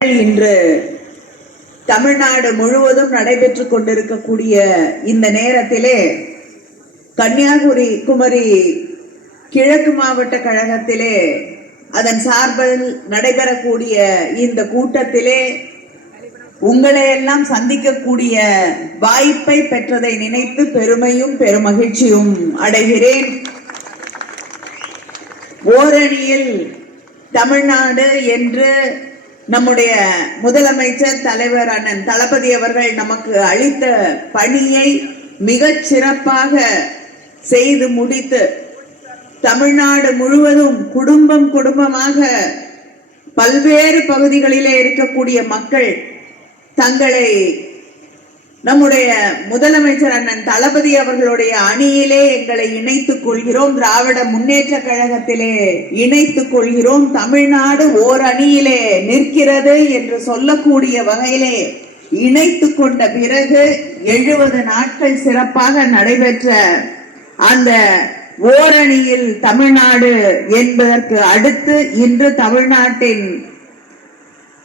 இன்று தமிழ்நாடு முழுவதும் நடைபெற்றுக் கொண்டிருக்கக்கூடிய இந்த நேரத்திலே கன்னியாகுமரி கிழக்கு மாவட்ட கழகத்திலே அதன் சார்பில் நடைபெறக்கூடிய இந்த கூட்டத்திலே உங்களை எல்லாம் சந்திக்கக்கூடிய வாய்ப்பை பெற்றதை நினைத்து பெருமையும் பெருமகிழ்ச்சியும் அடைகிறேன். ஓரணியில் தமிழ்நாடு என்று நம்முடைய முதலமைச்சர் தலைவர் அண்ணன் தளபதி அவர்கள் நமக்கு அளித்த பணியை மிகச் சிறப்பாக செய்து முடித்து தமிழ்நாடு முழுவதும் குடும்பமாக பல்வேறு பகுதிகளிலே இருக்கக்கூடிய மக்கள் தங்களை நம்முடைய முதலமைச்சர் அண்ணன் தளபதி அவர்களுடைய அணியிலே எங்களை இணைத்துக் கொள்கிறோம், திராவிட முன்னேற்ற கழகத்திலே இணைத்துக் கொள்கிறோம், தமிழ்நாடு ஓர் அணியிலே நிற்கிறது என்று சொல்லக்கூடிய வகையிலே இணைத்துக் கொண்ட பிறகு 70 நாட்கள் சிறப்பாக நடைபெற்ற அந்த ஓரணியில் தமிழ்நாடு என்பதற்கு அடுத்து இன்று தமிழ்நாட்டின்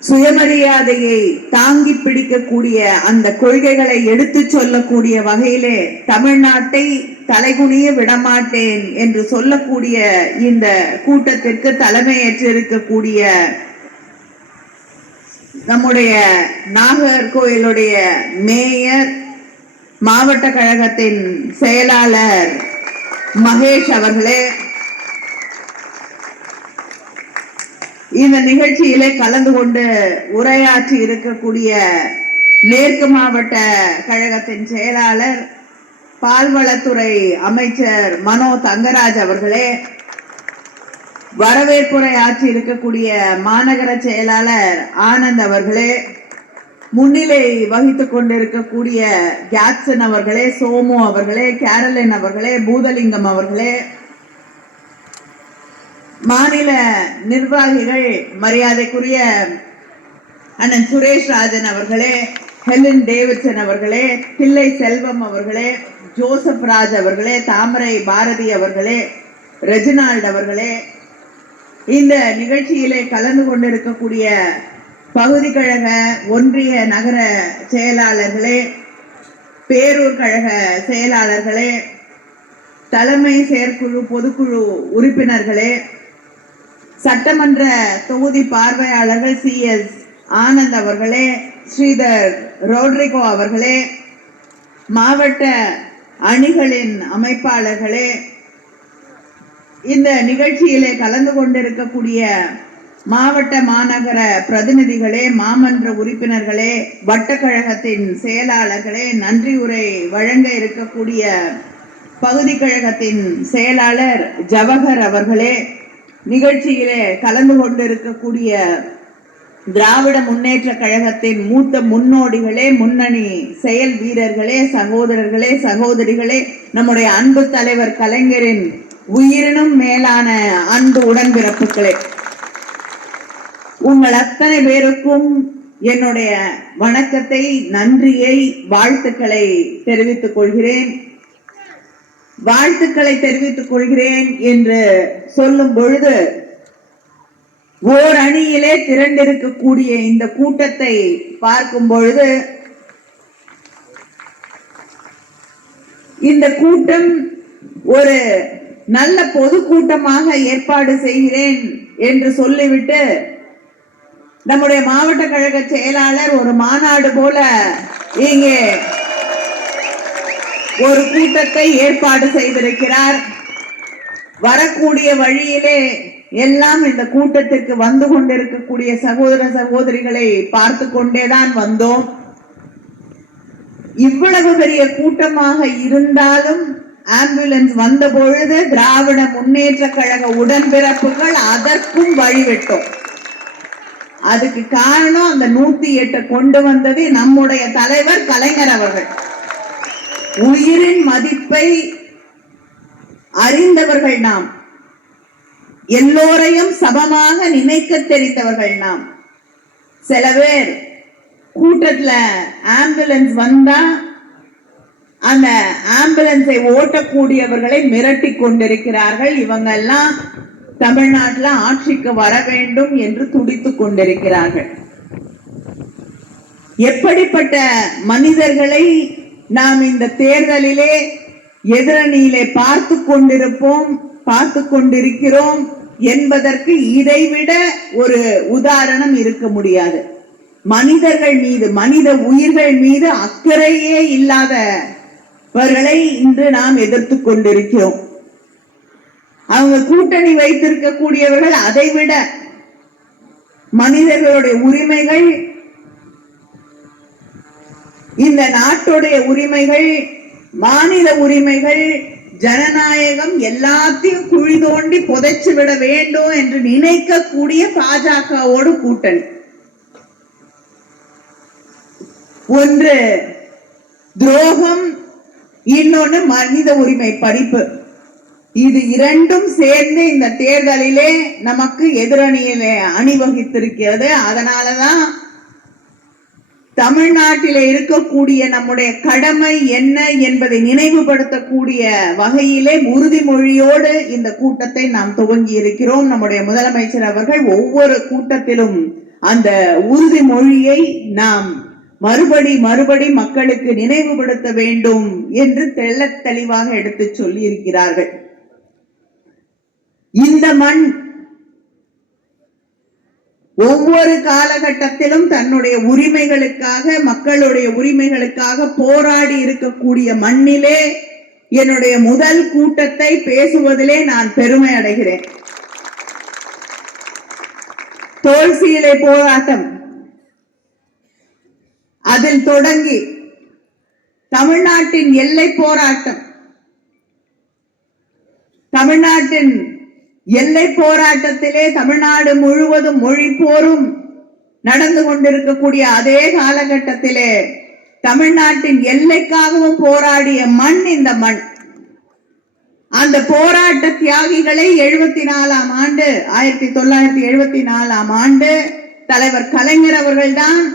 சுயமரியாதையை தாங்கி பிடிக்கக்கூடிய அந்த கொள்கைகளை எடுத்து சொல்லக்கூடிய வகையிலே தமிழ்நாட்டை தலைகுனிய விடமாட்டேன் என்று சொல்லக்கூடிய இந்த கூட்டத்திற்கு தலைமையேற்றிருக்கக்கூடிய நம்முடைய நாகர்கோயிலுடைய மேயர், மாவட்ட கழகத்தின் செயலாளர் மகேஷ் அவர்களே, இந்த நிகழ்ச்சியிலே கலந்து கொண்டு உரையாற்றி இருக்கக்கூடிய மேற்கு மாவட்ட கழகத்தின் செயலாளர் பால்வளத்துறை அமைச்சர் மனோ தங்கராஜ் அவர்களே, வரவேற்புரை ஆற்றி இருக்கக்கூடிய மாநகர செயலாளர் ஆனந்த் அவர்களே, முன்னிலை வகித்துக் கொண்டிருக்கக்கூடிய ஜாக்சன் அவர்களே, சோமு அவர்களே, கேரலின் அவர்களே, பூதலிங்கம் அவர்களே, மாநில நிர்வாகிகள் மரியாதைக்குரிய அண்ணன் சுரேஷ் ராஜன் அவர்களே, ஹெலன் டேவிட்சன் அவர்களே, தில்லை செல்வம் அவர்களே, ஜோசப் ராஜ் அவர்களே, தாமரை பாரதி அவர்களே, ரெஜினால்ட் அவர்களே, இந்த நிகழ்ச்சியிலே கலந்து கொண்டிருக்கக்கூடிய பகுதி கழக ஒன்றிய நகர செயலாளர்களே, பேரூர் கழக செயலாளர்களே, தலைமை செயற்குழு பொதுக்குழு உறுப்பினர்களே, சட்டமன்ற தொகுதி பார்வையாளர்கள் CS ஆனந்த் அவர்களே, ஸ்ரீதர் ரோட்ரிகோ அவர்களே, மாவட்ட அணிகளின் அமைப்பாளர்களே, இந்த நிகழ்ச்சியிலே கலந்து கொண்டிருக்கக்கூடிய மாவட்ட மாநகர பிரதிநிதிகளே, மாமன்ற உறுப்பினர்களே, வட்டக்கழகத்தின் செயலாளர்களே, நன்றி உரை வழங்க இருக்கக்கூடிய பகுதி கழகத்தின் செயலாளர் ஜவஹர் அவர்களே, நிகழ்ச்சியிலே கலந்து கொண்டிருக்கக்கூடிய திராவிட முன்னேற்ற கழகத்தின் மூத்த முன்னோடிகளே, முன்னணி செயல் வீரர்களே, சகோதரர்களே, சகோதரிகளே, நம்முடைய அன்பு தலைவர் கலைஞரின் உயிரினும் மேலான அன்பு உடன்பிறப்புகளே, உங்கள் அத்தனை பேருக்கும் என்னுடைய வணக்கத்தை, நன்றியை, வாழ்த்துக்களை தெரிவித்துக் கொள்கிறேன். வாழ்த்துக்களை தெரிவித்துக் கொள்கிறேன் என்று சொல்லும் பொழுது ஓர் அணியிலே திரண்டிருக்கக்கூடிய இந்த கூட்டத்தை பார்க்கும் பொழுது இந்த கூட்டம் ஒரு நல்ல பொதுக்கூட்டமாக ஏற்பாடு செய்கிறேன் என்று சொல்லிவிட்டு நம்முடைய மாவட்ட கழக செயலாளர் ஒரு மாநாடு போல இங்கே ஒரு கூட்டத்தை ஏற்பாடு செய்திருக்கிறார். வரக்கூடிய வழியிலே எல்லாம் இந்த கூட்டத்திற்கு வந்து கொண்டிருக்கக்கூடிய சகோதர சகோதரிகளை பார்த்து கொண்டேதான் வந்தோம். இவ்வளவு பெரிய கூட்டமாக இருந்தாலும் ஆம்புலன்ஸ் வந்த பொழுது திராவிட முன்னேற்ற கழக உடன்பிறப்புகள் அதற்கும் வழிவிட்டோம். அதுக்கு காரணம் அந்த 108 கொண்டு வந்தது நம்முடைய தலைவர் கலைஞர் அவர்கள். உயிரின் மதிப்பை அறிந்தவர்கள் நாம், எல்லோரையும் சமமாக நினைக்க தெரிந்தவர்கள் நாம். சில பேர் கூட்டத்துல ஆம்புலன்ஸ் வந்தா அந்த ஆம்புலன்ஸை ஓட்டக்கூடியவர்களை மிரட்டி கொண்டிருக்கிறார்கள். இவங்க எல்லாம் தமிழ்நாட்டில் ஆட்சிக்கு வர வேண்டும் என்று துடித்துக் கொண்டிருக்கிறார்கள். எப்படிப்பட்ட மனிதர்களை நாம் இந்த தேர்தலிலே எதிரணியிலே பார்த்து கொண்டிருக்கிறோம் என்பதற்கு இதைவிட ஒரு உதாரணம் இருக்க முடியாது. மனிதர்கள் மீது, மனித உயிர்கள் மீது அக்கறையே இல்லாதவர்களை இன்று நாம் எதிர்த்து கொண்டிருக்கிறோம். அவங்க கூட்டணி வைத்திருக்கக்கூடியவர்கள் அதைவிட மனிதர்களுடைய உரிமைகள், இந்த நாட்டுடைய உரிமைகள், மாநில உரிமைகள், ஜனநாயகம் எல்லாத்தையும் குழி தோண்டி புதைச்சு விட வேண்டும் என்று நினைக்கக்கூடிய பாஜகவோடு கூட்டணி. ஒன்று துரோகம், இன்னொன்று மனித உரிமை பறிப்பு. இது இரண்டும் சேர்ந்து இந்த தேர்தலிலே நமக்கு எதிரணியிலே அணிவகுத்திருக்கிறது. அதனாலதான் தமிழ்நாட்டிலே இருக்கக்கூடிய நம்முடைய கடமை என்ன என்பதை நினைவுபடுத்தக்கூடிய வகையிலே உறுதிமொழியோடு இந்த கூட்டத்தை நாம் துவங்கி இருக்கிறோம். நம்முடைய முதலமைச்சர் அவர்கள் ஒவ்வொரு கூட்டத்திலும் அந்த உறுதிமொழியை நாம் மறுபடி மக்களுக்கு நினைவுபடுத்த வேண்டும் என்று தெள்ளத் தெளிவாக எடுத்து சொல்லி இருக்கிறார்கள். இந்த மண் ஒவ்வொரு காலகட்டத்திலும் தன்னுடைய உரிமைகளுக்காக, மக்களுடைய உரிமைகளுக்காக போராடி இருக்கக்கூடிய மண்ணிலே என்னுடைய முதல் கூட்டத்தை பேசுவதிலே நான் பெருமை அடைகிறேன். தோல்சீலை போராட்டம், அதில் தொடங்கி தமிழ்நாட்டின் எல்லை போராட்டம், தமிழ்நாட்டின் எல்லை போராட்டத்திலே தமிழ்நாடு முழுவதும் மொழி போரும் நடந்து கொண்டிருக்கக்கூடிய அதே காலகட்டத்திலே தமிழ்நாட்டின் எல்லைக்காகவும் போராடிய மண் இந்த மண். அந்த போராட்ட தியாகிகளை 1974ஆம் ஆண்டு தலைவர் கலைஞர் அவர்கள்தான்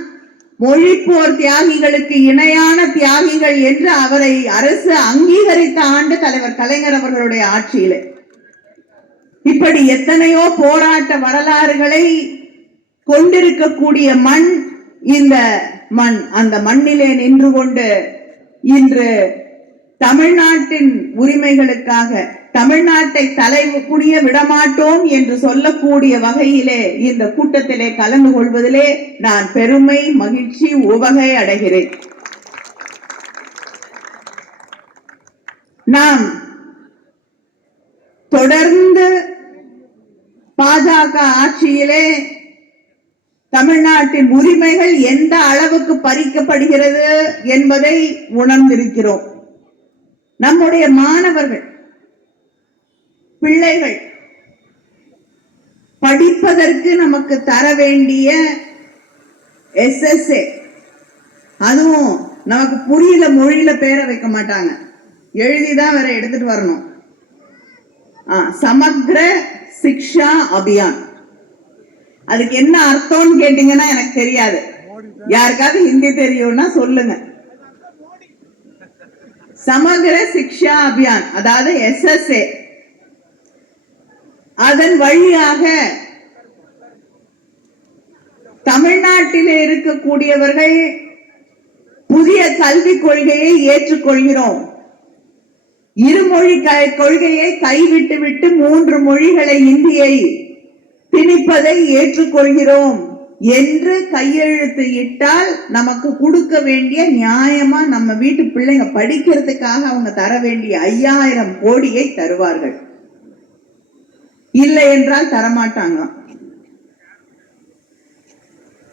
மொழி போர் தியாகிகளுக்கு இணையான தியாகிகள் என்று அவரை அரசு அங்கீகரித்த ஆண்டு தலைவர் கலைஞர் அவர்களுடைய ஆட்சியிலே. இப்படி எத்தனையோ போராட்ட வரலாறுகளை கொண்டிருக்கக்கூடிய மண் இந்த மண். அந்த மண்ணிலே நின்று கொண்டு இன்று தமிழ்நாட்டின் உரிமைகளுக்காக தமிழ்நாட்டை தலை குனிய விடமாட்டோம் என்று சொல்லக்கூடிய வகையிலே இந்த கூட்டத்திலே கலந்து கொள்வதிலே நான் பெருமை, மகிழ்ச்சி, உவகை அடைகிறேன். நாம் தொடர்ந்து பாஜக ஆட்சியிலே தமிழ்நாட்டின் உரிமைகள் எந்த அளவுக்கு பறிக்கப்படுகிறது என்பதை உணர்ந்திருக்கிறோம். நம்முடைய மாணவர்கள், பிள்ளைகள் படிப்பதற்கு நமக்கு தர வேண்டிய SSA, அதுவும் நமக்கு புரியல மொழியில பேரை வைக்க மாட்டாங்க, எழுதிதான் வேற எடுத்துட்டு வரணும். சமக்ர சிக்ஷா அபியான், அதுக்கு என்ன அர்த்தம்னு கேட்டீங்கன்னா எனக்கு தெரியாது. யாருக்காவது ஹிந்தி தெரியும்னா சொல்லுங்க. சமக்ர சிக்ஷா அபியான், அதாவது SSA, அதன் வழியாக தமிழ்நாட்டில் இருக்கக்கூடியவர்கள் புதிய கல்விக் கொள்கையை ஏற்றுக்கொள்கிறோம், இருமொழி கொள்கையை கைவிட்டு விட்டு 3 மொழிகளை, இந்தியை திணிப்பதை ஏற்றுக்கொள்கிறோம் என்று கையெழுத்து இட்டால் நமக்கு கொடுக்க வேண்டிய, நியாயமா நம்ம வீட்டு பிள்ளைங்க படிக்கிறதுக்காக அவங்க தர வேண்டிய 5000 கோடியை தருவார்கள். இல்லை என்றால் தரமாட்டாங்க.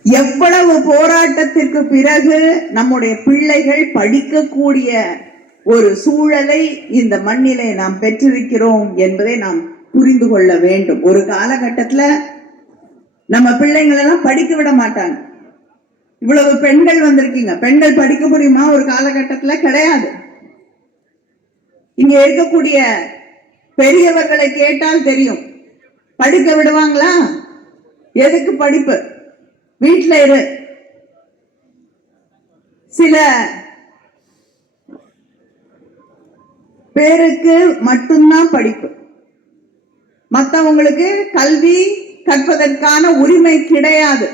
எவ்வளவு போராட்டத்திற்கு பிறகு நம்முடைய பிள்ளைகள் படிக்கக்கூடிய ஒரு சூழலை இந்த மண்ணிலே நாம் பெற்றிருக்கிறோம் என்பதை நாம் புரிந்து கொள்ள வேண்டும். ஒரு காலகட்டத்துல நம்ம பிள்ளைங்களை எல்லாம் படிக்க விட மாட்டாங்க. இவ்வளவு பெண்கள் வந்திருக்கீங்க, பெண்கள் படிக்க முடியுமா? ஒரு காலகட்டத்துல கிடையாது. இங்க இருக்கக்கூடிய பெரியவர்களை கேட்டால் தெரியும், படிக்க விடுவாங்களா? எதுக்கு படிப்பு? வீட்டுல இரு. சில பேருக்கு மட்டும்தான் படிப்பு, மற்றவங்களுக்கு கல்வி கற்பதற்கான உரிமை கிடையாது.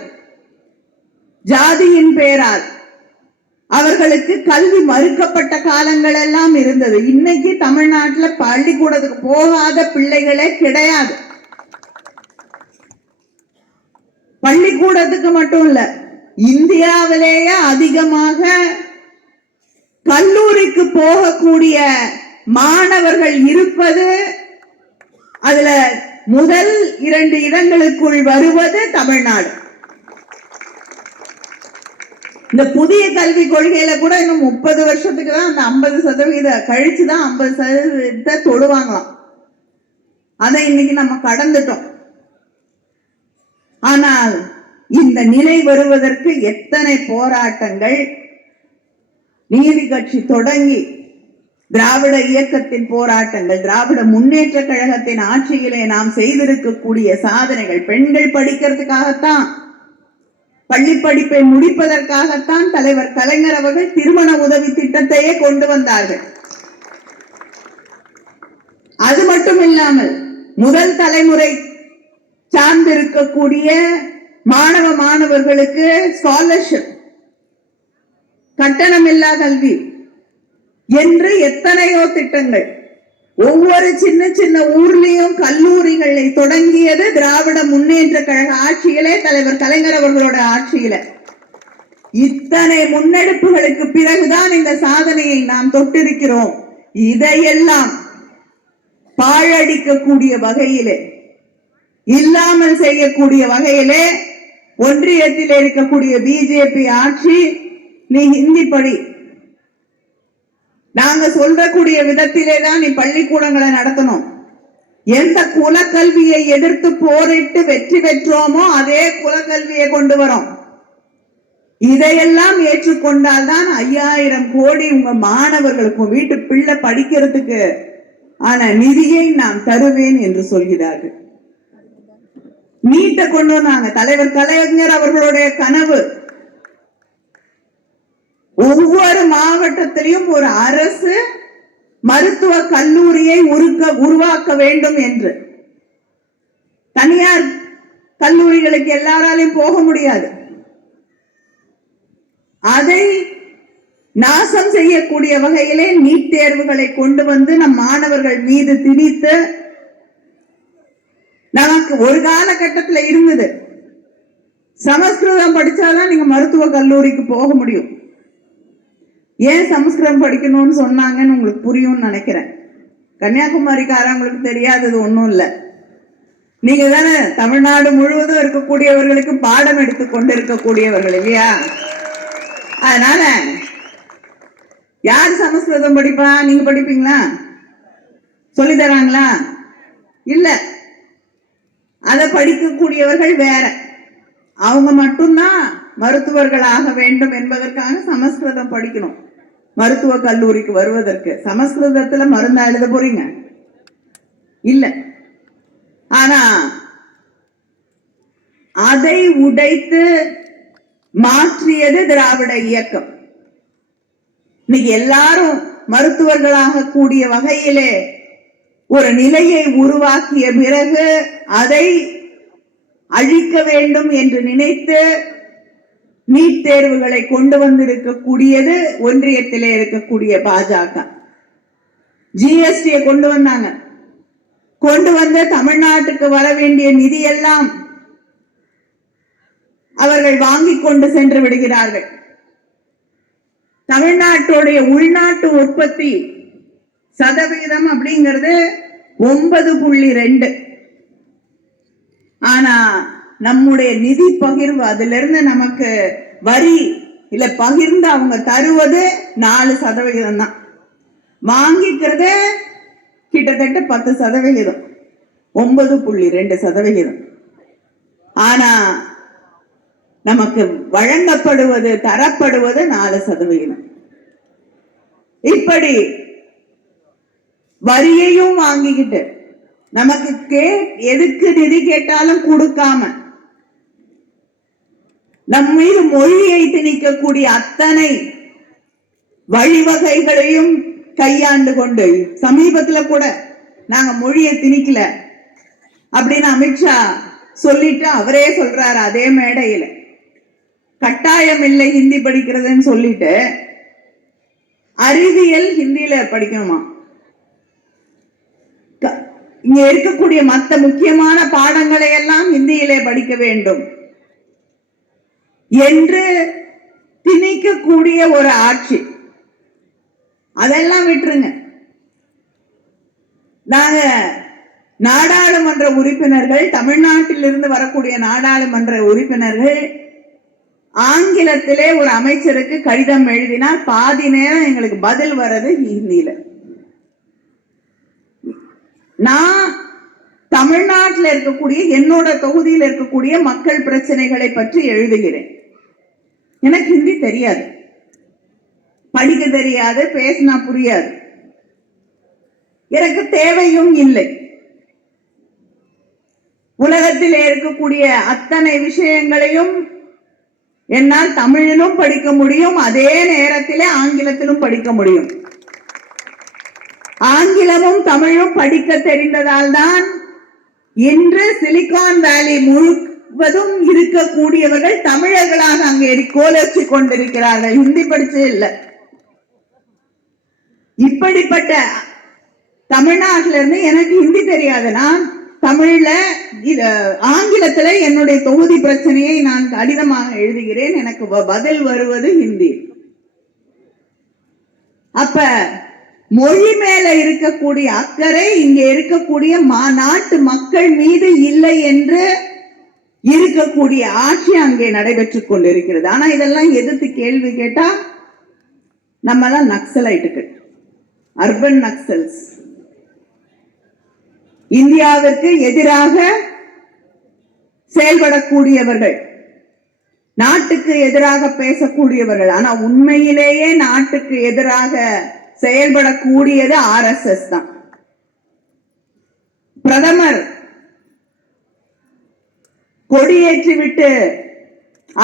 ஜாதியின் பெயரால் அவர்களுக்கு கல்வி மறுக்கப்பட்ட காலங்கள் எல்லாம் இருந்தது. இன்னைக்கு தமிழ்நாட்டில் பள்ளிக்கூடத்துக்கு போகாத பிள்ளைகளே கிடையாது. பள்ளிக்கூடத்துக்கு மட்டும் இல்ல, இந்தியாவிலேயே அதிகமாக கல்லூரிக்கு போகக்கூடிய மாணவர்கள் இருப்பது, அதுல முதல் 2 இடங்களுக்குள் வருவது தமிழ்நாடு. இந்த புதிய கல்விக் கொள்கையில கூட இன்னும் 30 வருஷத்துக்கு தான் அந்த 50% கழிச்சுதான் 50% தொடுவாங்களாம். அதை இன்னைக்கு நம்ம கடந்துட்டோம். ஆனால் இந்த நிலை வருவதற்கு எத்தனை போராட்டங்கள், நீதி கட்சி தொடங்கி திராவிட இயக்கத்தின் போராட்டங்கள், திராவிட முன்னேற்ற கழகத்தின் ஆட்சியிலே நாம் செய்திருக்கக்கூடிய சாதனைகள். பெண்கள் படிக்கிறதுக்காகத்தான், பள்ளி படிப்பை முடிப்பதற்காகத்தான் தலைவர் கலைஞர் அவர்கள் திருமண உதவி திட்டத்தையே கொண்டு வந்தார்கள். அது மட்டும் இல்லாமல் முதல் தலைமுறை சார்ந்திருக்கக்கூடிய மாணவர்களுக்கு ஸ்காலர்ஷிப், கட்டணமில்லா கல்வி என்று எத்தனையோ திட்டங்கள். ஒவ்வொரு சின்ன சின்ன ஊர்லயும் கல்லூரிகளை தொடங்கியது திராவிட முன்னேற்ற கழக ஆட்சியிலே, தலைவர் கலைஞர் அவர்களோட ஆட்சியில. இத்தனை முன்னெடுப்புகளுக்கு பிறகுதான் இந்த சாதனையை நாம் தொட்டிருக்கிறோம். இதையெல்லாம் பாழடிக்கக்கூடிய வகையிலே, இல்லாமல் செய்யக்கூடிய வகையிலே ஒன்றியத்தில் இருக்கக்கூடிய பிஜேபி ஆட்சி, நீ ஹிந்தி படி, நாங்க சொல்லக்கூடிய விதத்திலே தான் நீ பள்ளிக்கூடங்களை நடத்தணும். எந்த குலக்கல்வியை எதிர்த்து போரிட்டு வெற்றி பெற்றோமோ அதே குலக்கல்வியை கொண்டு வரோம். இதையெல்லாம் ஏற்றுக்கொண்டால் தான் 5000 கோடி உங்க மாணவர்களுக்கும் வீட்டு பிள்ளை படிக்கிறதுக்கு ஆன நிதியை நான் தருவேன் என்று சொல்கிறார்கள். நீட்டை கொண்டு வந்தாங்க. தலைவர் கலைஞர் அவர்களுடைய கனவு ஒவ்வொரு மாவட்டத்திலையும் ஒரு அரசு மருத்துவ கல்லூரியை உருவாக்க வேண்டும் என்று. தனியார் கல்லூரிகளுக்கு எல்லாராலையும் போக முடியாது. அதை நாசம் செய்யக்கூடிய வகையிலே நீட் தேர்வுகளை கொண்டு வந்து நம் மாணவர்கள் மீது திணித்து, நமக்கு ஒரு காலகட்டத்தில் இருந்தது சமஸ்கிருதம் படிச்சாதான் நீங்க மருத்துவ கல்லூரிக்கு போக முடியும். ஏன் சமஸ்கிருதம் படிக்கணும்னு சொன்னாங்கன்னு உங்களுக்கு புரியும்னு நினைக்கிறேன். கன்னியாகுமரிக்காரங்களுக்கு தெரியாதது ஒண்ணும் இல்லை. நீங்க தானே தமிழ்நாடு முழுவதும் இருக்கக்கூடியவர்களுக்கு பாடம் எடுத்து கொண்டிருக்கக்கூடியவர்கள் இல்லையா? அதனால யார் சமஸ்கிருதம் படிப்பா? நீங்க படிப்பீங்களா? சொல்லி தராங்களா? இல்ல. அதை படிக்கக்கூடியவர்கள் வேற. அவங்க மட்டும்தான் மருத்துவர்களாக வேண்டும் என்பதற்காக சமஸ்கிருதம் படிக்கணும். மருத்துவ கல்லூரிக்கு வருவதற்கு சமஸ்கிருதத்துல மருந்தா எழுத போறீங்க? இல்ல. ஆனா அதை உடைத்து மாற்றியது திராவிட இயக்கம். இன்னைக்கு எல்லாரும் மருத்துவர்களாக கூடிய வகையிலே ஒரு நிலையை உருவாக்கிய பிறகு அதை அழிக்க வேண்டும் என்று நினைத்து நீட் தேர்வுகளை கொண்டு வந்திருக்கக்கூடியது ஒன்றியத்திலே இருக்கக்கூடிய பாஜக. ஜிஎஸ்டியை கொண்டு வந்தாங்க. கொண்டு வந்து தமிழ்நாட்டுக்கு வர வேண்டிய நிதியெல்லாம் அவர்கள் வாங்கி கொண்டு சென்று விடுகிறார்கள். தமிழ்நாட்டுடைய உள்நாட்டு உற்பத்தி சதவீதம் அப்படிங்கிறது 9.2. ஆனா நம்முடைய நிதி பகிர்வு, அதுல இருந்து நமக்கு வரி இல்ல பகிர்ந்து அவங்க தருவது 4% தான். வாங்கிக்கிறது கிட்டத்தட்ட 10%, 9.2%. ஆனா நமக்கு வழங்கப்படுவது தரப்படுவது 4%. இப்படி வரியையும் வாங்கிக்கிட்டு நமக்கு எதுக்கு நிதி கேட்டாலும் கொடுக்காம நம் மீது மொழியை திணிக்கக்கூடிய அத்தனை வழிவகைகளையும் கையாண்டு கொண்டு, சமீபத்துல கூட நாங்க மொழியை திணிக்கல அப்படின்னு அமித்ஷா சொல்லிட்டு அவரே சொல்றாரு அதே மேடையில. கட்டாயம் இல்லை ஹிந்தி படிக்கிறதுன்னு சொல்லிட்டு அறிவியல் ஹிந்தியில படிக்கணுமா? இங்க இருக்கக்கூடிய மற்ற முக்கியமான பாடங்களை எல்லாம் ஹிந்தியிலே படிக்க வேண்டும் என்று திணிக்கக்கூடிய ஒரு ஆட்சி. அதெல்லாம் விட்டுருங்க. நாங்க நாடாளுமன்ற உறுப்பினர்கள், தமிழ்நாட்டில் இருந்து வரக்கூடிய நாடாளுமன்ற உறுப்பினர்கள் ஆங்கிலத்திலே ஒரு அமைச்சருக்கு கடிதம் எழுதினால் பாதி நேரம் எங்களுக்கு பதில் வர்றது ஹிந்தியில. நான் தமிழ்நாட்டில் இருக்கக்கூடிய என்னோட தொகுதியில் இருக்கக்கூடிய மக்கள் பிரச்சனைகளை பற்றி எழுதுகிறேன். எனக்கு ஹிந்தி தெரியாது, படிக்க தெரியாது, பேசினா புரியாது, எனக்கு தேவையும் இல்லை. உலகத்தில் இருக்கக்கூடிய அத்தனை விஷயங்களையும் என்னால் தமிழிலும் படிக்க முடியும், அதே நேரத்திலே ஆங்கிலத்திலும் படிக்க முடியும். ஆங்கிலமும் தமிழும் படிக்க தெரிந்ததால் தான் இன்று சிலிகான் வேலி முழுவதும் இருக்கக்கூடியவர்கள் தமிழர்களாக அங்கே கோலோச்சி கொண்டிருக்கிறார்கள். ஹிந்தி படிச்சு இல்லை. இப்படிப்பட்ட தமிழ்நாட்டில இருந்து எனக்கு ஹிந்தி தெரியாது. நான் தமிழ்ல ஆங்கிலத்துல என்னுடைய தொகுதி பிரச்சனையை நான் கடிதமாக எழுதுகிறேன். எனக்கு பதில் வருவது ஹிந்தி. அப்ப மொழி மேல இருக்கக்கூடிய அக்கறை இங்க இருக்கக்கூடிய நாட்டு மக்கள் மீது இல்லை என்று இருக்கக்கூடிய ஆட்சி அங்கே நடைபெற்றுக் கொண்டிருக்கிறது. ஆனா இதெல்லாம் எதிர்த்து கேள்வி கேட்டா நம்ம எல்லாம் நக்சலைட்டுகள், அர்பன் நக்சல்ஸ், இந்தியாவிற்கு எதிராக செயல்படக்கூடியவர்கள், நாட்டுக்கு எதிராக பேசக்கூடியவர்கள். ஆனா உண்மையிலேயே நாட்டுக்கு எதிராக செயல்படக்கூடியது RSS தான். பிரதமர் கொடியேற்றி விட்டு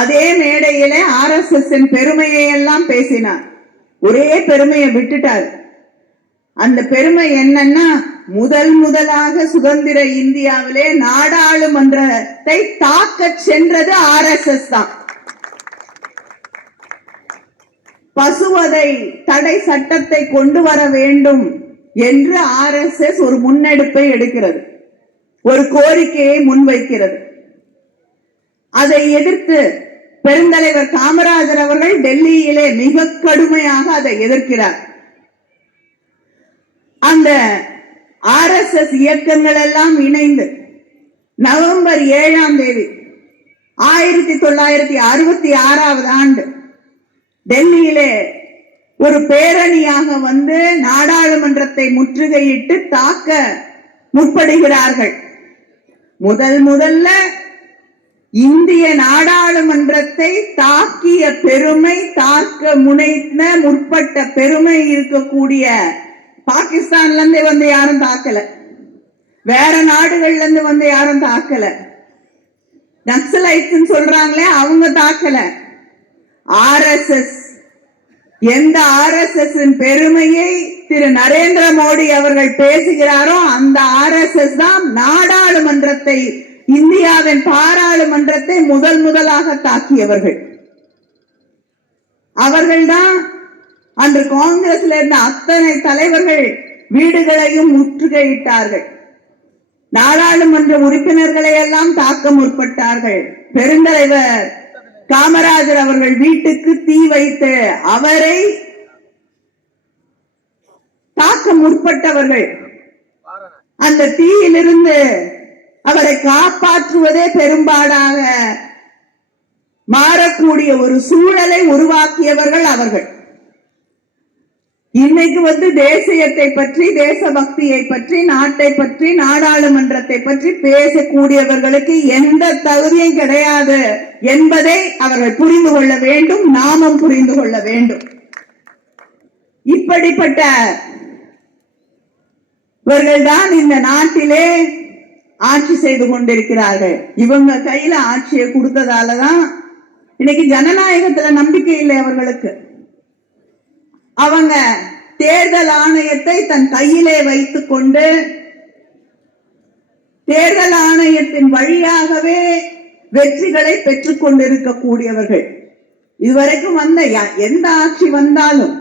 அதே மேடையில RSS பெருமையை எல்லாம் பேசினார். ஒரே பெருமையை விட்டுட்டார். அந்த பெருமை என்னன்னா, முதலாக சுதந்திர இந்தியாவிலே நாடாளுமன்றத்தை தாக்க சென்றது RSS தான். பசுவதை தடை சட்டத்தை கொண்டு வர வேண்டும் என்று RSS ஒரு முன்னெடுப்பை எடுக்கிறது, ஒரு கோரிக்கையை முன்வைக்கிறது. அதை எதிர்த்து பெருந்தலைவர் காமராஜர் அவர்கள் டெல்லியிலே மிக கடுமையாக அதை எதிர்க்கிறார். அந்த RSS இயக்கங்கள் எல்லாம் இணைந்து நவம்பர் 7ஆம் தேதி 1966 ஆண்டு டெல்லியிலே ஒரு பேரணியாக வந்து நாடாளுமன்றத்தை முற்றுகையிட்டு தாக்க முற்படுகிறார்கள். முதல்ல இந்திய நாடாளுமன்றத்தை தாக்கிய பெருமை, தாக்க முற்பட்ட பெருமை இருக்கக்கூடிய பாகிஸ்தான்ல இருந்து வந்து யாரும் தாக்கல, வேற நாடுகள்ல இருந்து வந்து யாரும் தாக்கல, நக்சலைட்ஸ் சொல்றாங்களே அவங்க தாக்கல. RSS, எந்த RSS பெருமையை திரு நரேந்திர மோடி அவர்கள் பேசுகிறாரோ அந்த RSS தான் நாடாளுமன்றத்தை, இந்தியாவின் பாராளுமன்றத்தை முதலாக தாக்கியவர்கள். அவர்கள்தான் அன்று காங்கிரஸ்ல இருந்த அத்தனை தலைவர்கள் வீடுகளையும் முற்றுகையிட்டார்கள். நாடாளுமன்ற உறுப்பினர்களை எல்லாம் தாக்க முற்பட்டார்கள். பெருந்தலைவர் காமராஜர் அவர்கள் வீட்டுக்கு தீ வைத்து அவரை தாக்க முற்பட்டவர்கள். அந்த தீயிலிருந்து அவரை காப்பாற்றுவதே பெரும்பாடாக மாறக்கூடிய ஒரு சூழலை உருவாக்கியவர்கள் அவர்கள். இன்னைக்கு வந்து தேசியத்தை பற்றி, தேசபக்தியை பற்றி, நாட்டை பற்றி, நாடாளுமன்றத்தை பற்றி பேசக்கூடியவர்களுக்கு எந்த தகுதியும் கிடையாது என்பதை அவர்கள் புரிந்து கொள்ள வேண்டும், நாமும் புரிந்து கொள்ள வேண்டும். இப்படிப்பட்டவர்கள்தான் இந்த நாட்டிலே ஆட்சி செய்து கொண்டிருக்கிறார்கள். இவங்க கையில ஆட்சியை கொடுத்ததாலதான் இன்னைக்கு ஜனநாயகத்துல நம்பிக்கை இல்லை அவர்களுக்கு. அவங்க தேர்தல் ஆணையத்தை தன் கையிலே வைத்துக் கொண்டு தேர்தல் ஆணையத்தின் வழியாகவே வெற்றிகளை பெற்றுக் கொண்டிருக்கக்கூடியவர்கள். இதுவரைக்கும் வந்த எந்த ஆட்சி வந்தாலும்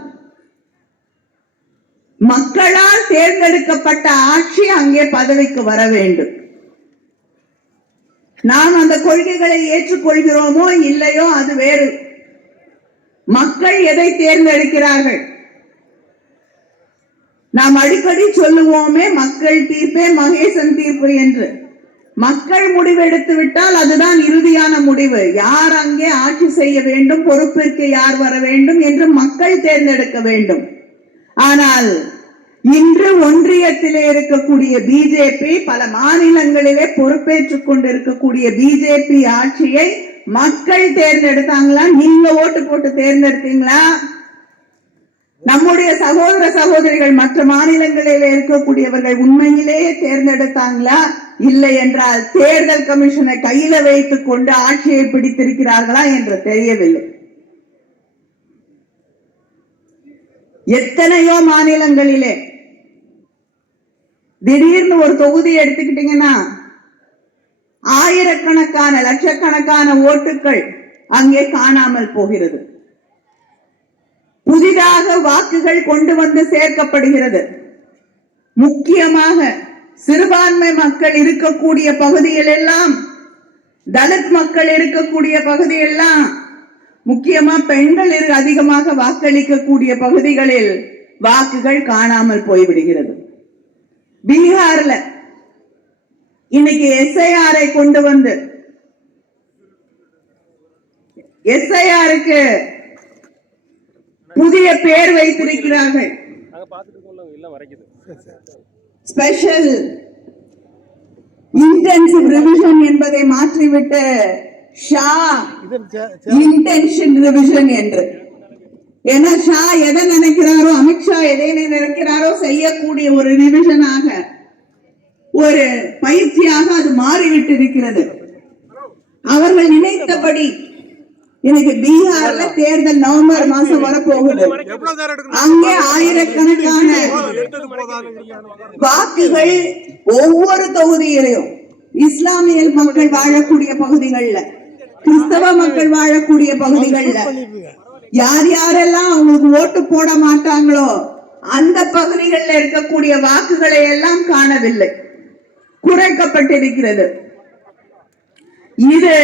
மக்களால் தேர்ந்தெடுக்கப்பட்ட ஆட்சி அங்கே பதவிக்கு வர வேண்டும். நாம் அந்த கொள்கைகளை ஏற்றுக்கொள்கிறோமோ இல்லையோ அது வேறு. மக்கள் எதை தேர்ந்தெடுக்கிறார்கள்? நாம் அடிக்கடி சொல்லுவோமே, மக்கள் தீர்ப்பே மகேசன் தீர்ப்பு என்று. மக்கள் முடிவெடுத்து விட்டால் அதுதான் இறுதியான முடிவு. யார் அங்கே ஆட்சி செய்ய வேண்டும், பொறுப்பிற்கு யார் வர வேண்டும் என்று மக்கள் தேர்ந்தெடுக்க வேண்டும். ஆனால் இன்று ஒன்றியத்திலே இருக்கக்கூடிய பிஜேபி, பல மாநிலங்களிலே பொறுப்பேற்றுக் கொண்டிருக்கக்கூடிய பிஜேபி ஆட்சியை மக்கள் தேர்ந்தெடுத்தாங்களா? நீங்க ஓட்டு போட்டு தேர்ந்தெடுத்தீங்களா? நம்முடைய சகோதர சகோதரிகள் மற்ற மாநிலங்களில் இருக்கக்கூடியவர்கள் உண்மையிலேயே தேர்ந்தெடுத்தாங்களா? இல்லை என்றால் தேர்தல் கமிஷனை கையில வைத்துக் கொண்டு ஆட்சியை பிடித்திருக்கிறார்களா என்று தெரியவில்லை. எத்தனையோ மாநிலங்களிலே திடீர்னு ஒரு தொகுதி எடுத்துக்கிட்டீங்கன்னா ஆயிரக்கணக்கான லட்சக்கணக்கான ஓட்டுகள் அங்கே காணாமல் போகிறது. புதிதாக வாக்குகள் கொண்டு வந்து சேர்க்கப்படுகிறது. முக்கியமாக சிறுபான்மை மக்கள் இருக்கக்கூடிய பகுதியில் எல்லாம், தலித் மக்கள் இருக்கக்கூடிய பகுதியெல்லாம், முக்கியமா பெண்கள் அதிகமாக வாக்களிக்கக்கூடிய பகுதிகளில் வாக்குகள் காணாமல் போய்விடுகிறது. பீகார்ல இன்னைக்கு எஸ்ஐஆரை கொண்டு வந்து எஸ்ஐஆருக்கு புதிய பெயர் வைத்திருக்கிறார்கள். ஸ்பெஷல் இன்டென்சிவ் ரிவிஷன் என்பதை மாற்றிவிட்டு ஷா இன்டென்ஷன் ரிவிஷன் என்று. ஏன்னா ஷா எதை நினைக்கிறாரோ, அமித்ஷா எதை நினைக்கிறாரோ செய்யக்கூடிய ஒரு ரிவிஷனாக, ஒரு பயிற்சியாக அது மாறிவிட்டு இருக்கிறது. அவர்கள் நினைத்தபடி இன்னைக்கு பீகார்ல தேர்தல் நவம்பர் மாசம் வரப்போகுது. அங்கே ஆயிரக்கணக்கான வாக்குகள் ஒவ்வொரு தொகுதியிலையும், இஸ்லாமிய மக்கள் வாழக்கூடிய பகுதிகள்ல, கிறிஸ்தவ மக்கள் வாழக்கூடிய பகுதிகள்ல யார் யாரெல்லாம் அவங்களுக்கு ஓட்டு போட மாட்டாங்களோ அந்த பகுதிகளில் இருக்கக்கூடிய வாக்குகளை எல்லாம் காணவில்லை, குறைக்கப்பட்டிருக்கிறது. இது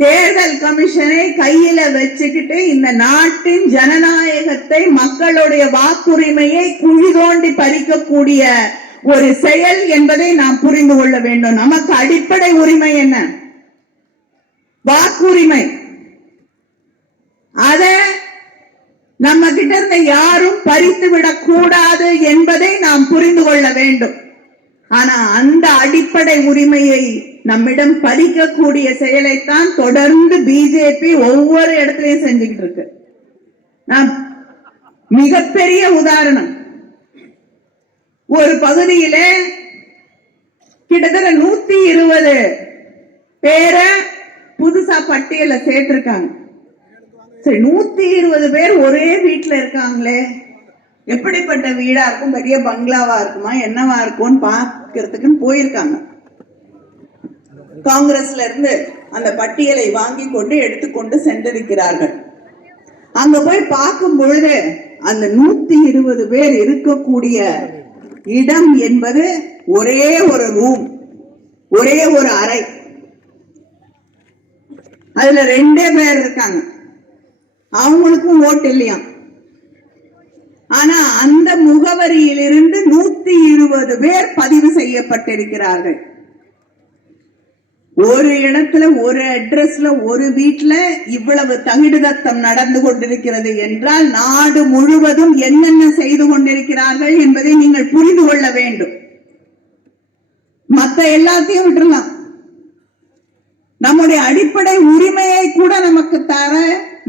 தேர்தல் கமிஷனை கையில வச்சுக்கிட்டு இந்த நாட்டின் ஜனநாயகத்தை, மக்களுடைய வாக்குரிமையை குழி தோண்டி பறிக்கக்கூடிய ஒரு செயல் என்பதை நாம் புரிந்து கொள்ள வேண்டும். நமக்கு அடிப்படை உரிமை என்ன? வாக்குரிமை. அத நம்ம கிட்ட இருந்த யாரும் பறித்து விடக் கூடாது என்பதை நாம் புரிந்து கொள்ள வேண்டும். ஆனா அந்த அடிப்படை உரிமையை நம்மிடம் பறிக்கக்கூடிய செயலைத்தான் தொடர்ந்து பிஜேபி ஒவ்வொரு இடத்திலையும் செஞ்சுக்கிட்டு இருக்கு. மிகப்பெரிய உதாரணம், ஒரு பகுதியில கிட்டத்தட்ட 120 பேரை புதுசா பட்டியல சேர்த்திருக்காங்க. சரி, 120 பேர் ஒரே வீட்டுல இருக்காங்களே, எப்படிப்பட்ட வீடா இருக்கும், பெரிய பங்களாவா இருக்குமா, என்னவா இருக்கும்னு பாக்கிறதுக்குன்னு போயிருக்காங்க. காங்கிரஸ்ல இருந்து அந்த பட்டியலை வாங்கி கொண்டு எடுத்துக்கொண்டு சென்றிருக்கிறார்கள். அங்க போய் பார்க்கும் பொழுது அந்த 120 பேர் இருக்கக்கூடிய இடம் என்பது ஒரே ஒரு ரூம், ஒரே ஒரு அறை. அதுல 2 பேர் இருக்காங்க, அவங்களுக்கும் ஓட்டு இல்லையா. ஆனா அந்த முகவரியிலிருந்து 120 பேர் பதிவு செய்யப்பட்டிருக்கிறார்கள். ஒரு இடத்துல, ஒரு அட்ரஸ்ல, ஒரு வீட்டுல இவ்வளவு தகிடுதத்தம் நடந்து கொண்டிருக்கிறது என்றால் நாடு முழுவதும் என்னென்ன செய்து கொண்டிருக்கிறார்கள் என்பதை நீங்கள் புரிந்து கொள்ள வேண்டும். மத்த எல்லாத்தையும் விட்டுறலாம், நம்முடைய அடிப்படை உரிமையை கூட நமக்கு தர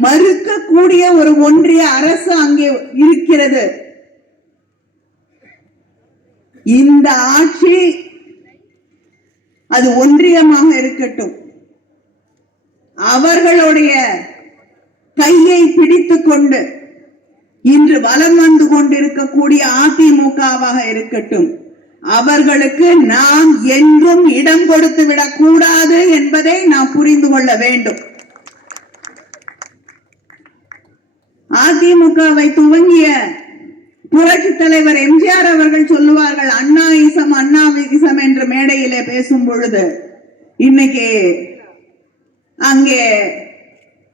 மறுக்கக்கூடிய ஒரு ஒன்றிய அரசு அங்கே இருக்கிறது. இந்த ஆட்சி அது ஒன்றியமாக இருக்கட்டும், அவர்களுடைய கையை பிடித்துக் கொண்டு இன்று வலம் வந்து கொண்டிருக்கக்கூடிய அதிமுகவாக இருக்கட்டும், அவர்களுக்கு நாம் என்றும் இடம் கொடுத்து விடக் கூடாது என்பதை நாம் புரிந்து கொள்ள வேண்டும். அதிமுகவை துவங்கிய புரட்சி தலைவர் எம்ஜிஆர் அவர்கள் சொல்லுவார்கள், அண்ணாயிசம் அண்ணாவிசம் என்று மேடையிலே பேசும் பொழுது, இன்னைக்கு அங்கே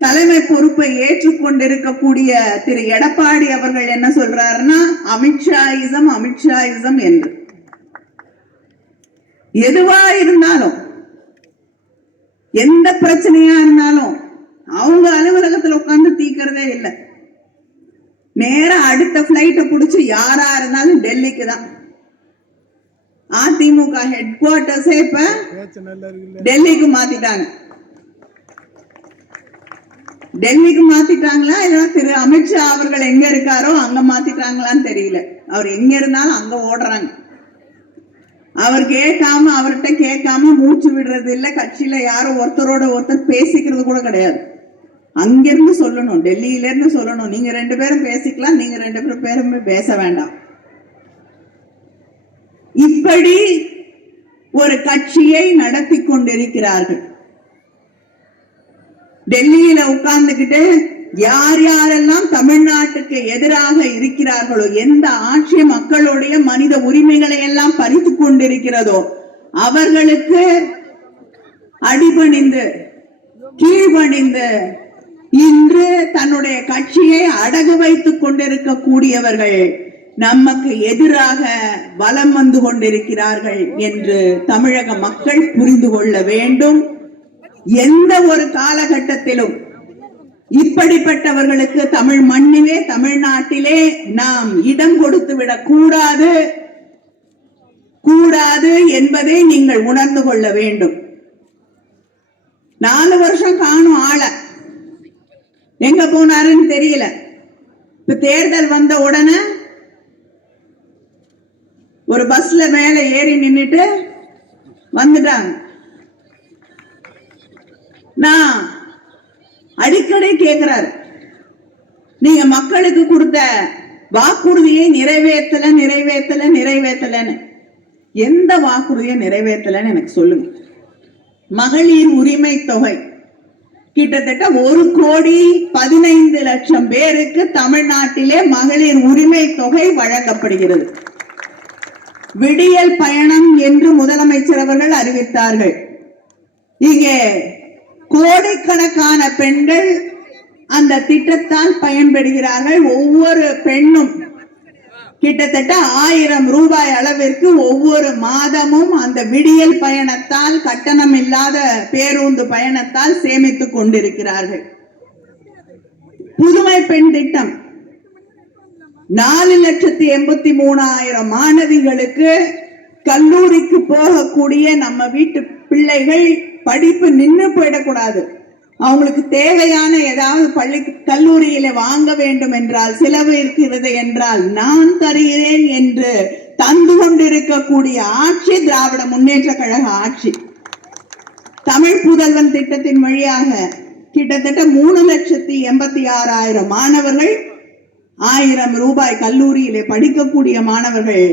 தலைமை பொறுப்பை ஏற்றுக்கொண்டிருக்கக்கூடிய திரு எடப்பாடி அவர்கள் என்ன சொல்றாருன்னா, அமித்ஷாயிசம் அமித்ஷாயிசம் என்று. எதுவா இருந்தாலும், எந்த பிரச்சனையா இருந்தாலும் அவங்க அலுவலகத்தில் உட்கார்ந்து தீக்கிறதே இல்லை. நேரம் அடுத்த பிளைட்டை பிடிச்சி யாரா இருந்தாலும் டெல்லிக்கு தான். அதிமுக ஹெட் குவார்டர்ஸே இப்ப டெல்லிக்கு மாத்திட்டாங்க. டெல்லிக்கு மாத்திட்டாங்களா இல்ல திரு அமித்ஷா அவர்கள் எங்க இருக்காரோ அங்க மாத்திட்டாங்களான்னு தெரியல. அவர் எங்க இருந்தாலும் அங்க ஓடுறாங்க. அவர் கேட்காம, அவர்கிட்ட கேட்காம மூச்சு விடுறது இல்ல. கட்சியில யாரும் ஒருத்தரோட ஒருத்தர் பேசிக்கிறது கூட கிடையாது. அங்கிருந்து சொல்லணும், டெல்லியில இருந்து சொல்லணும், நீங்க 2 பேரும் பேசிக்கலாம், நீங்க 2 பேரும் பேச வேண்டாம். இப்படி ஒரு கட்சியை நடத்தி கொண்டிருக்கிறார்கள். டெல்லியில உட்கார்ந்துகிட்டு யார் யாரெல்லாம் தமிழ்நாட்டுக்கு எதிராக இருக்கிறார்களோ, எந்த ஆட்சி மக்களுடைய மனித உரிமைகளை எல்லாம் பறித்து கொண்டிருக்கிறதோ அவர்களுக்கு அடிபணிந்து கீழ்பணிந்து இன்று தன்னுடைய கட்சியை அடகு வைத்துக் கொண்டிருக்கக்கூடியவர்கள் நமக்கு எதிராக வலம் வந்து கொண்டிருக்கிறார்கள் என்று தமிழக மக்கள் புரிந்து கொள்ள வேண்டும். எந்த ஒரு காலகட்டத்திலும் இப்படிப்பட்டவர்களுக்கு தமிழ் மண்ணிலே, தமிழ்நாட்டிலே நாம் இடம் கொடுத்து விடக் கூடாது என்பதை நீங்கள் உணர்ந்து கொள்ள வேண்டும். 4 வருஷம் காணும் ஆள எங்க போனாருன்னு தெரியல. இப்ப தேர்தல் வந்த உடனே ஒரு பஸ்ல மேல ஏறி நின்னுட்டு வந்துட்டாங்க. நான் அடிக்கடி கேட்கிறாரு, நீங்க மக்களுக்கு கொடுத்த வாக்குறுதியை நிறைவேற்றலன்னு. எந்த வாக்குறுதியை நிறைவேற்றலன்னு எனக்கு சொல்லுங்க. மகளிர் உரிமை தொகை கிட்டத்தட்ட 1,15,00,000 பேருக்கு தமிழ்நாட்டிலே மகளிர் உரிமை தொகை வழங்கப்படுகிறது. விடியல் பயணம் என்று முதலமைச்சர் அவர்கள் அறிவித்தார்கள். இங்கே கோடிக்கணக்கான பெண்கள் அந்த திட்டத்தால் பயன்பெறுகிறார்கள். ஒவ்வொரு பெண்ணும் கிட்டத்தட்ட 1000 ரூபாய் அளவிற்கு ஒவ்வொரு மாதமும் அந்த விடியல் பயணத்தால், கட்டணம் இல்லாத பேருந்து பயணத்தால் சேமித்துக் கொண்டிருக்கிறார்கள். புதுமை பெண் திட்டம் 4,83,000 மாணவிகளுக்கு கல்லூரிக்கு போகக்கூடிய நம்ம வீட்டு பிள்ளைகள் படிப்பு நின்று போயிடக்கூடாது. அவங்களுக்கு தேவையான ஏதாவது கல்லூரியில வாங்க வேண்டும் என்றால், செலவு இருக்கிறது என்றால் நான் தருகிறேன் என்று தந்து கொண்டிருக்கக்கூடிய ஆட்சி திராவிட முன்னேற்ற கழக ஆட்சி. தமிழ் புதல்வன் திட்டத்தின் வழியாக கிட்டத்தட்ட 3,86,000 மாணவர்கள், 1000 ரூபாய் கல்லூரியிலே படிக்கக்கூடிய மாணவர்கள்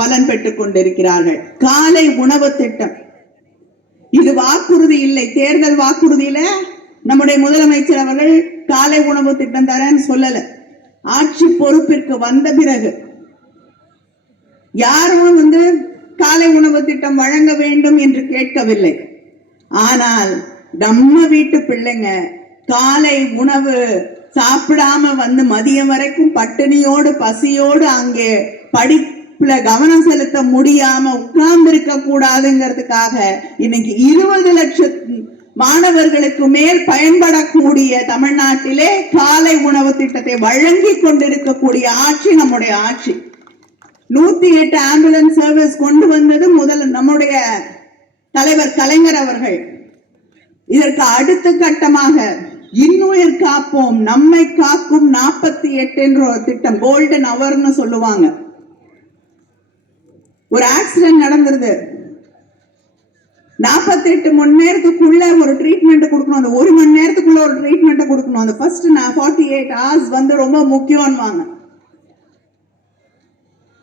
பலன் பெற்றுக் கொண்டிருக்கிறார்கள். காலை உணவு திட்டம், இது வாக்குறுதி இல்லை, தேர்தல் வாக்குறுதியில நம்முடைய முதலமைச்சர் அவர்கள் காலை உணவு திட்டம் தரேன்னு சொல்லல. ஆட்சி பொறுப்பிற்கு வந்த பிறகு யாரும் காலை உணவு திட்டம் வழங்க வேண்டும் என்று கேட்கவில்லை. ஆனால் நம்ம வீட்டு பிள்ளைங்க காலை உணவு சாப்பிடாம மதியம் வரைக்கும் பட்டினியோடு பசியோடு அங்கே படிப்புல கவனம் செலுத்த முடியாம உட்கார்ந்து இருக்க கூடாதுங்கிறதுக்காக இன்னைக்கு 20 லட்சம் மாணவர்களுக்கு மேல் பயன்படக்கூடிய தமிழ்நாட்டிலே காலை உணவு திட்டத்தை வழங்கி கொண்டிருக்கக்கூடிய ஆட்சி நம்முடைய ஆட்சி. 108 ஆம்புலன்ஸ் சர்வீஸ் கொண்டு வந்தது முதல்ல நம்முடைய தலைவர் கலைஞர் அவர்கள். இதற்கு அடுத்த கட்டமாக இன்னுயிர் காப்போம், நம்மை காக்கும் 48 என்ற ஒரு திட்டம், கோல்டன் அவர்னு சொல்லுவாங்க. ஒரு ஆக்சிடென்ட் நடந்துருது, 48 மணி நேரத்துக்குள்ள ஒரு ட்ரீட்மெண்ட் கொடுக்கணும், அந்த 1 மணி நேரத்துக்குள்ள ஒரு ட்ரீட்மெண்ட் கொடுக்கணும். அந்த ஃபர்ஸ்ட் 48 hours ரொம்ப முக்கியம்வாங்க.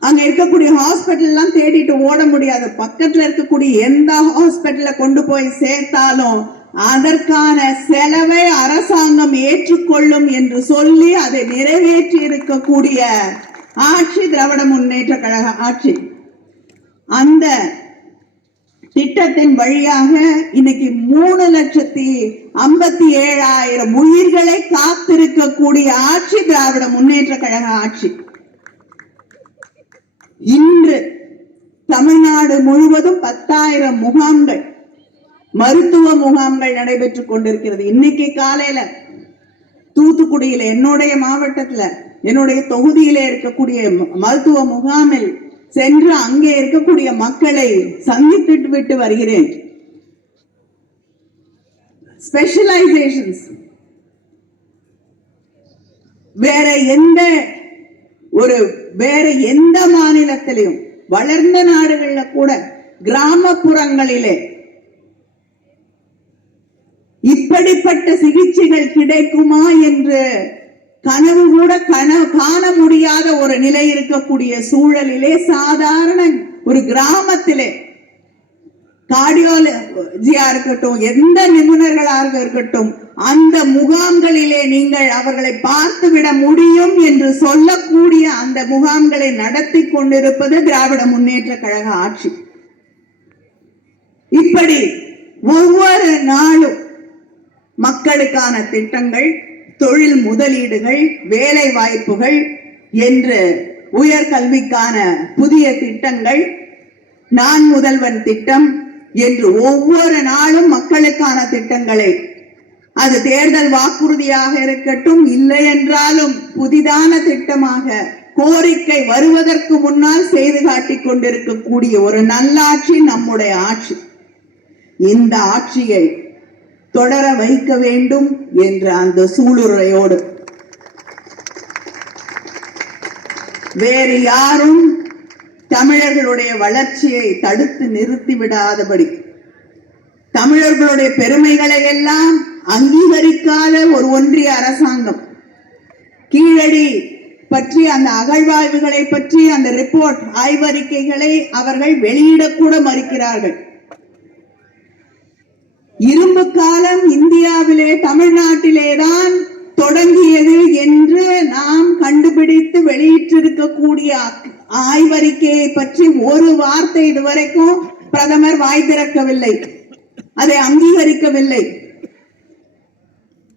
அங்க இருக்கக்கூடிய ஹாஸ்பிட்டல் எல்லாம் தேடிட்டு ஓட முடியாது. பக்கத்துல இருக்கக்கூடிய எந்த ஹாஸ்பிட்டல்ல கொண்டு போய் சேர்த்தாலும் அதற்கான செலவை அரசாங்கம் ஏற்றுக்கொள்ளும் என்று சொல்லி அதை நிறைவேற்றி இருக்கக்கூடிய ஆட்சி திராவிட முன்னேற்ற கழக ஆட்சி. அந்த திட்டத்தின் வழியாக இன்னைக்கு 3,57,000 உயிர்களை காத்திருக்கக்கூடிய ஆட்சி திராவிட முன்னேற்ற கழக ஆட்சி. இன்று தமிழ்நாடு முழுவதும் 10,000 முகாம்கள், மருத்துவ முகாம்கள் நடைபெற்றுக் கொண்டிருக்கிறது. இன்னைக்கு காலையில தூத்துக்குடியில, என்னுடைய மாவட்டத்துல, என்னுடைய தொகுதியில இருக்கக்கூடிய மருத்துவ முகாமில் சென்று அங்கே இருக்கக்கூடிய மக்களை சந்தித்து விட்டு வருகிறேன். ஸ்பெஷலைசேஷன்ஸ் வேற எந்த மாநிலத்திலும், வளர்ந்த நாடுகள்ல கூட கிராமப்புறங்களிலே இப்படிப்பட்ட சிகிச்சைகள் கிடைக்குமா என்று கனவு கூட காண முடியாத ஒரு நிலை இருக்கக்கூடிய சூழலிலே, சாதாரண ஒரு கிராமத்திலே கார்டியாலஜியா இருக்கட்டும், எந்த நிபுணர்களாக இருக்கட்டும், அந்த முகாம்களிலே நீங்கள் அவர்களை பார்த்துவிட முடியும் என்று சொல்லக்கூடிய அந்த முகாம்களை நடத்தி கொண்டிருப்பது திராவிட முன்னேற்ற கழக ஆட்சி. இப்படி ஒவ்வொரு நாளும் மக்களுக்கான திட்டங்கள், தொழில் முதலீடுகள், வேலை வாய்ப்புகள் என்று உயர்கல்விக்கான புதிய திட்டங்கள், நான் முதல்வன் திட்டம் என்று ஒவ்வொரு நாளும் மக்களுக்கான திட்டங்களை, அது தேர்தல் வாக்குறுதியாக இருக்கட்டும், இல்லை என்றாலும் புதிதான திட்டமாக கோரிக்கை வருவதற்கு முன்னால் செய்து காட்டிக் கொண்டிருக்கக்கூடிய ஒரு நல்லாட்சி நம்முடைய ஆட்சி. இந்த ஆட்சியை தொடர வைக்க வேண்டும் என்ற அந்த சூளுரையோடு வேறு யாரும் தமிழர்களுடைய வளர்ச்சியை தடுத்து நிறுத்திவிடாதபடி, தமிழர்களுடைய பெருமைகளை எல்லாம் அங்கீகரிக்காத ஒரு ஒன்றிய அரசாங்கம், கீழடி பற்றி அந்த அகழ்வாய்வுகளை பற்றி அந்த ரிப்போர்ட் ஆய்வறிக்கைகளை அவர்கள் வெளியிடக்கூட மறுக்கிறார்கள். இரும்பு காலம் இந்தியாவிலே, தமிழ்நாட்டிலேதான் தொடங்கியது என்று நாம் கண்டுபிடித்து வெளியிட்டிருக்கக்கூடிய ஆய்வறிக்கையை பற்றி ஒரு வார்த்தை இதுவரைக்கும் பிரதமர் வாய் திறக்கவில்லை, அதை அங்கீகரிக்கவில்லை.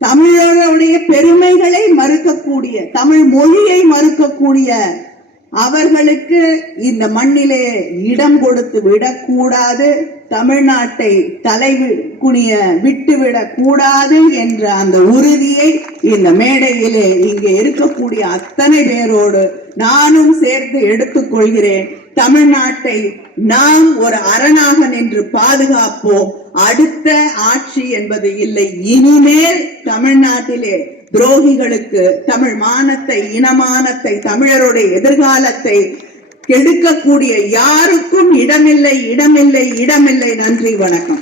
தமிழர்களுடைய பெருமைகளை மறுக்கக்கூடிய, தமிழ் மொழியை மறுக்கக்கூடிய அவர்களுக்கு இந்த மண்ணிலே இடம் கொடுத்து விடக்கூடாது, தமிழ்நாட்டை தலை குனிய விட்டுவிடக் கூடாது என்ற அந்த உறுதியை இந்த மேடையிலே இங்கே இருக்கக்கூடிய அத்தனை பேரோடு நானும் சேர்த்து எடுத்துக்கொள்கிறேன். தமிழ்நாட்டை நாம் ஒரு அரணாக நின்று பாதுகாப்போம். அடுத்த ஆட்சி என்பது இல்லை. இனிமேல் தமிழ்நாட்டிலே துரோகிகளுக்கு தமிழ் மானத்தை, இனமானத்தை, தமிழருடைய எதிர்காலத்தை கெடுக்கக்கூடிய யாருக்கும் இடமில்லை, இடமில்லை, இடமில்லை. நன்றி, வணக்கம்.